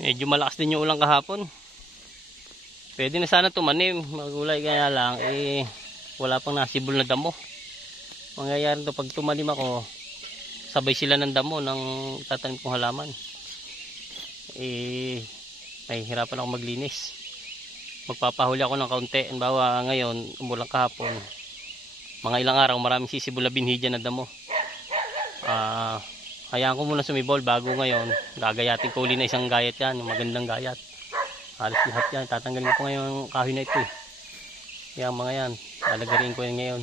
Medyo malakas din yung ulan kahapon. Pwede na sana tumanim, magulay, kaya lang wala pang nasibol na damo. Mangyayari to pag tumanim ako, sabay sila ng damo ng tatanim kong halaman. Mahihirapan ako maglinis. Magpapahuli ako ng kaunti. Halimbawa ngayon, umulang kahapon, mga ilang araw maraming sisibol na binhi dyan na damo. Hayaan ko muna sumibol bago ngayon gagayatin ko uli na isang gayat yan, yung magandang gayat. Halos lahat yan, tatanggalin ko ngayon yung kahoy na ito yung mga yan, lalagarin ko yan ngayon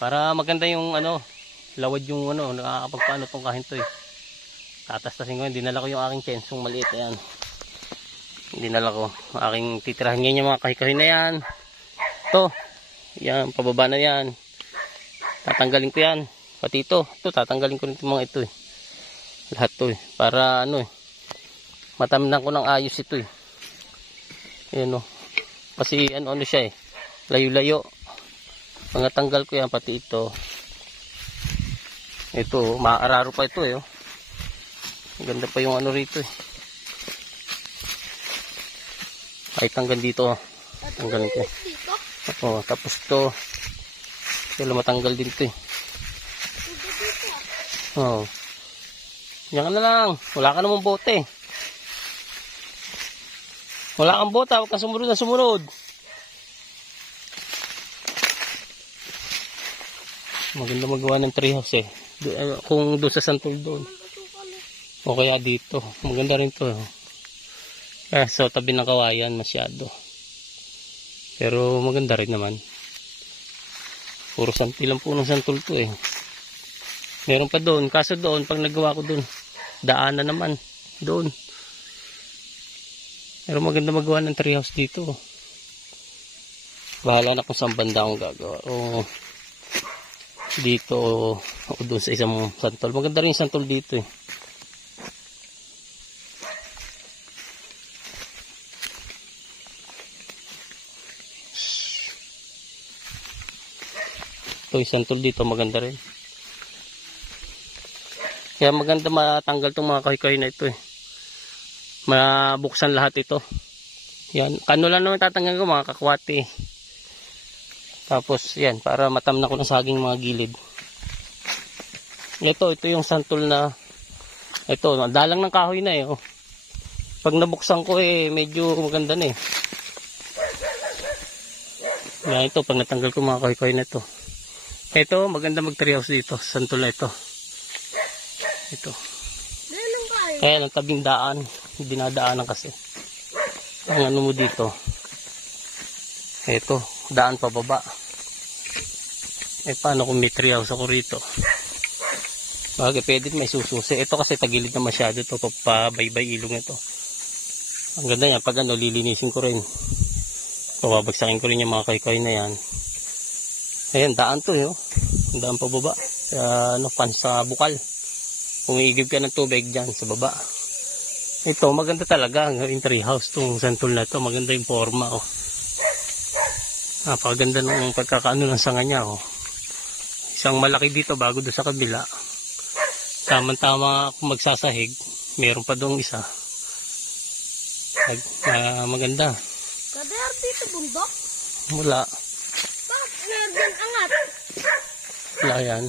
para maganda yung lawad yung nakakapagpaano tong kahoy to tatastasin ko yun. Dinala ko yung aking chensong maliit yan, dinala ko aking titirahin ngayon yung mga kahoy na yan. Ito yan, pababa na yan, tatanggalin ko yan. Pati ito tatanggalin ko rin itong mga ito lahat to para mataminan ko ng ayos ito ayan kasi ano siya layo-layo. Pangatanggal ko yan, pati ito maaararo pa ito ganda pa yung rito ay tanggal dito tanggalin ko tapos ito matanggal din ito yan na lang. Wala ka namang bote. Wala kang bote. Huwag kang sumunod na sumunod. Maganda magawa ng treehouse kung doon sa santol doon. O kaya dito. Maganda rin to. So tabi ng kawayan masyado. Pero maganda rin naman. Puro santil lang po ng santol to Meron pa doon, kaso doon pag nagawa ko doon, daanan naman doon. Pero maganda magawa ng treehouse dito. Bahala na kung saan banda akong gagawa. O dito o doon sa isang santol. Maganda rin yung santol dito Ito yung santol dito, maganda rin. Kaya maganda matanggal itong mga kahoy-kahoy na ito mabuksan lahat ito. Yan, kano lang naman tatanggal ko, mga kakwati. Tapos yan, para matamna ko ng saging mga gilid. Ito yung santol na ito, dalang ng kahoy na Pag nabuksan ko medyo maganda na Yan, ito pag natanggal ko mga kahoy-kahoy na ito. Ito maganda mag-treehouse dito, santol na ito. Kaya lang tabing daan, dinadaanan kasi ang mo dito daan pababa paano kung may treehouse ako rito? Bagay pwede may sususi ito kasi tagilid na masyado ito, papabaybay ilong ito. Ang ganda nga pag lilinisin ko rin, pababagsakin ko rin yung mga kahoy na yan. Ayan, daan to daan pababa pan sa bukal. Kung iigib ka ng tubig dyan sa baba. Ito maganda talaga ang treehouse tong santol na to. Maganda yung forma napakaganda ng pagkakaano ng sanga niya Isang malaki dito bago doon sa kabila. Tama-tama kung magsasahig. Meron pa doong isa. Maganda. Kadar dito bundok? Wala. Bakit meron angat? Wala yan.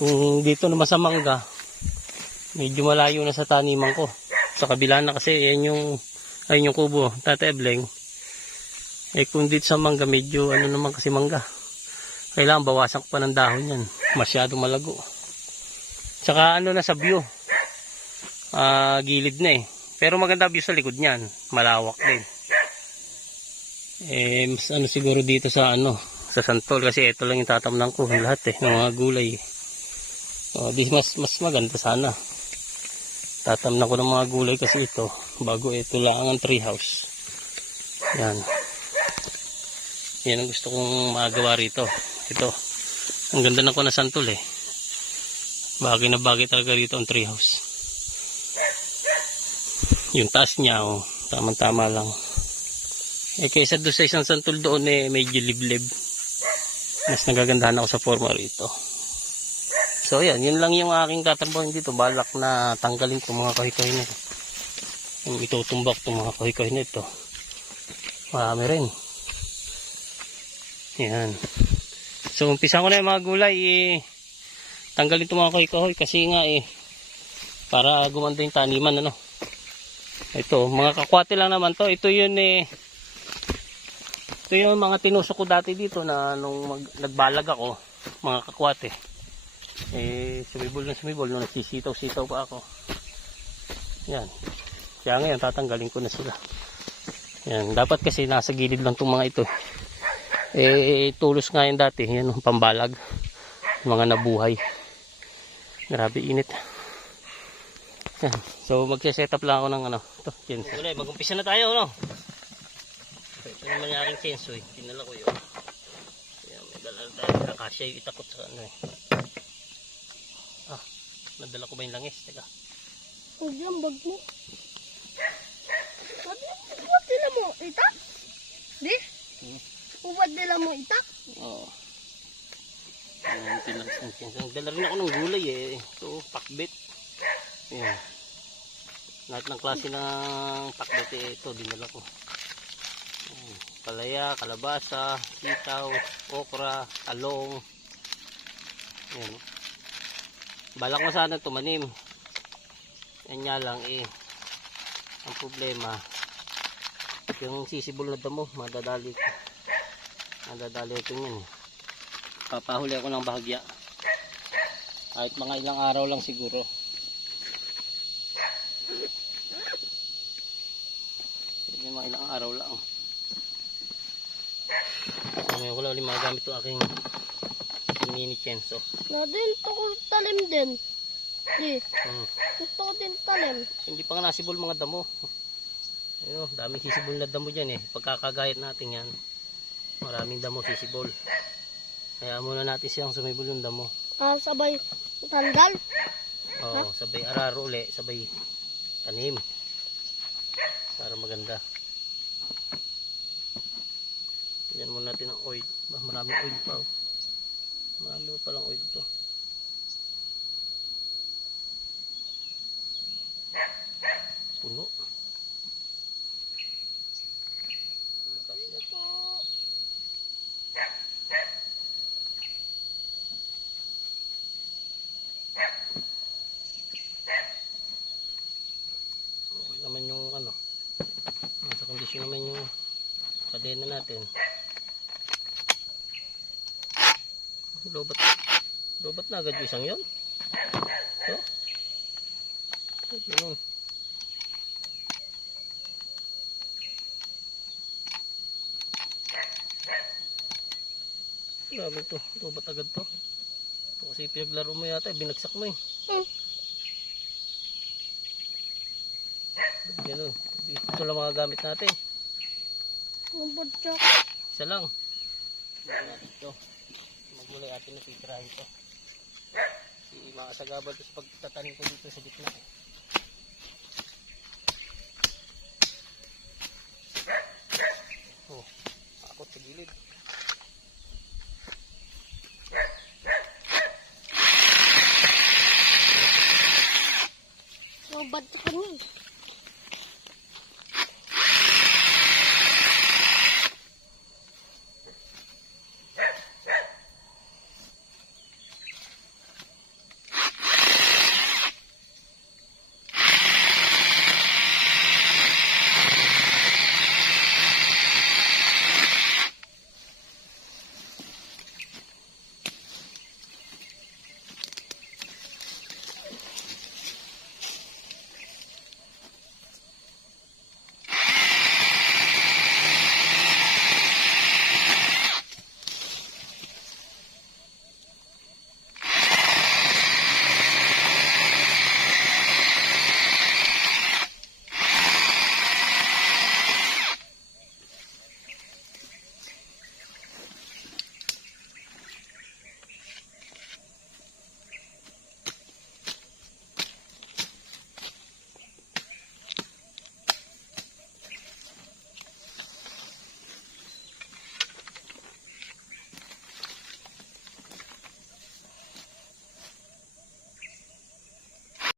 Kung dito naman sa mangga, medyo malayo na sa taniman ko. Sa kabila na kasi ayun yung kubo, Tata Ebleng. Kung dito sa mangga, medyo naman kasi mangga. Kailangan bawasan ko pa ng dahon yan. Masyadong malago. Tsaka na sa view. Gilid na Pero maganda view sa likod niyan. Malawak din. Mas siguro dito sa sa santol kasi ito lang yung tatamnan ko lahat ng mga gulay. Mas maganda sana. Tatamnan ko ng mga gulay kasi ito bago ito lang ang treehouse. Yan ang gusto kong magawa rito. Ito ang ganda ng kuna santol bagay na bagay talaga rito ang treehouse. Yung taas niya tamang-tama lang. Kaysa doon sa isang santol doon medyo liblib. Mas nagagandahan ako sa forma rito. So yan, yun lang yung aking tatrabaho dito. Balak na tanggalin ko mga kahoy-kahoy na ito. Yung itutumbak itong mga kahoy-kahoy na ito. Marami rin. Yan. So umpisa ko na yung mga gulay. Tanggalin itong mga kahoy-kahoy kasi nga para gumanda yung taniman. Ano. Ito, mga kakwate lang naman to. Ito yun ito yung mga tinusok ko dati dito na nung nagbalag ako, mga kakwate. Sumibol nung nagsisitaw-sitaw pa ako. Yan. Kaya ngayon tatanggalin ko na sila. Yan, dapat kasi nasa gilid lang itong mga ito. Tulos nga yan dati, yan yung pambalag. Mga nabuhay. Grabe init. Yan. So magse-set up lang ako ng ito, chainsaw. Mag-umpisa na tayo, no? Ito naman yung aking chainsaw, tinala ko yun. Yan, may dala tayo. Kakasya yung itakot sa nadala ko ba yung langis? Teka. Huwag lang bag mo. Uwad nila mo itak? Di? Uwad nila mo itak? Oo. Dala rin ako ng gulay Ito, pakbit. Ayan. Lahat ng klase ng pakbit ito, dinala ko. Ayan. Palaya, kalabasa, sitaw, okra, talong. Ayan. Balak mo sana tumanim. Yan nga lang ang problema yung sisibol na damo madadali ito yan papahuli ako ng bahagya kahit mga ilang araw lang siguro. May mga ilang araw lang so ngayon ko lang ulit magagamit ito aking mini chainsaw. Na din to ko talim din. Di. Gusto ko din talim. Hindi pa nga nasibol mga damo. Ayun, daming sisibol na damo dyan Pagkakagayat natin yan, maraming damo sisibol. Kaya muna natin siyang sumibol yung damo. Sabay tandal? Oo, sabay araro uli, sabay tanim. Para maganda. Yan muna natin ang oil. Maraming oil pa Marami pa palang oil to. Puno. Okay naman yung nasa kondisyon naman yung kadena natin. Lobat na agad yung isang yun. Yun. Grabe to. Lobat agad to. Ito kasi pinaglaro mo yata. Binagsak mo Ganun. Ito lang mga gamit natin. Nabadyak. Isa lang. Ito. Magmulay atin na titirahin to. Makasagabal to sa pagtatanim ko dito sa gitna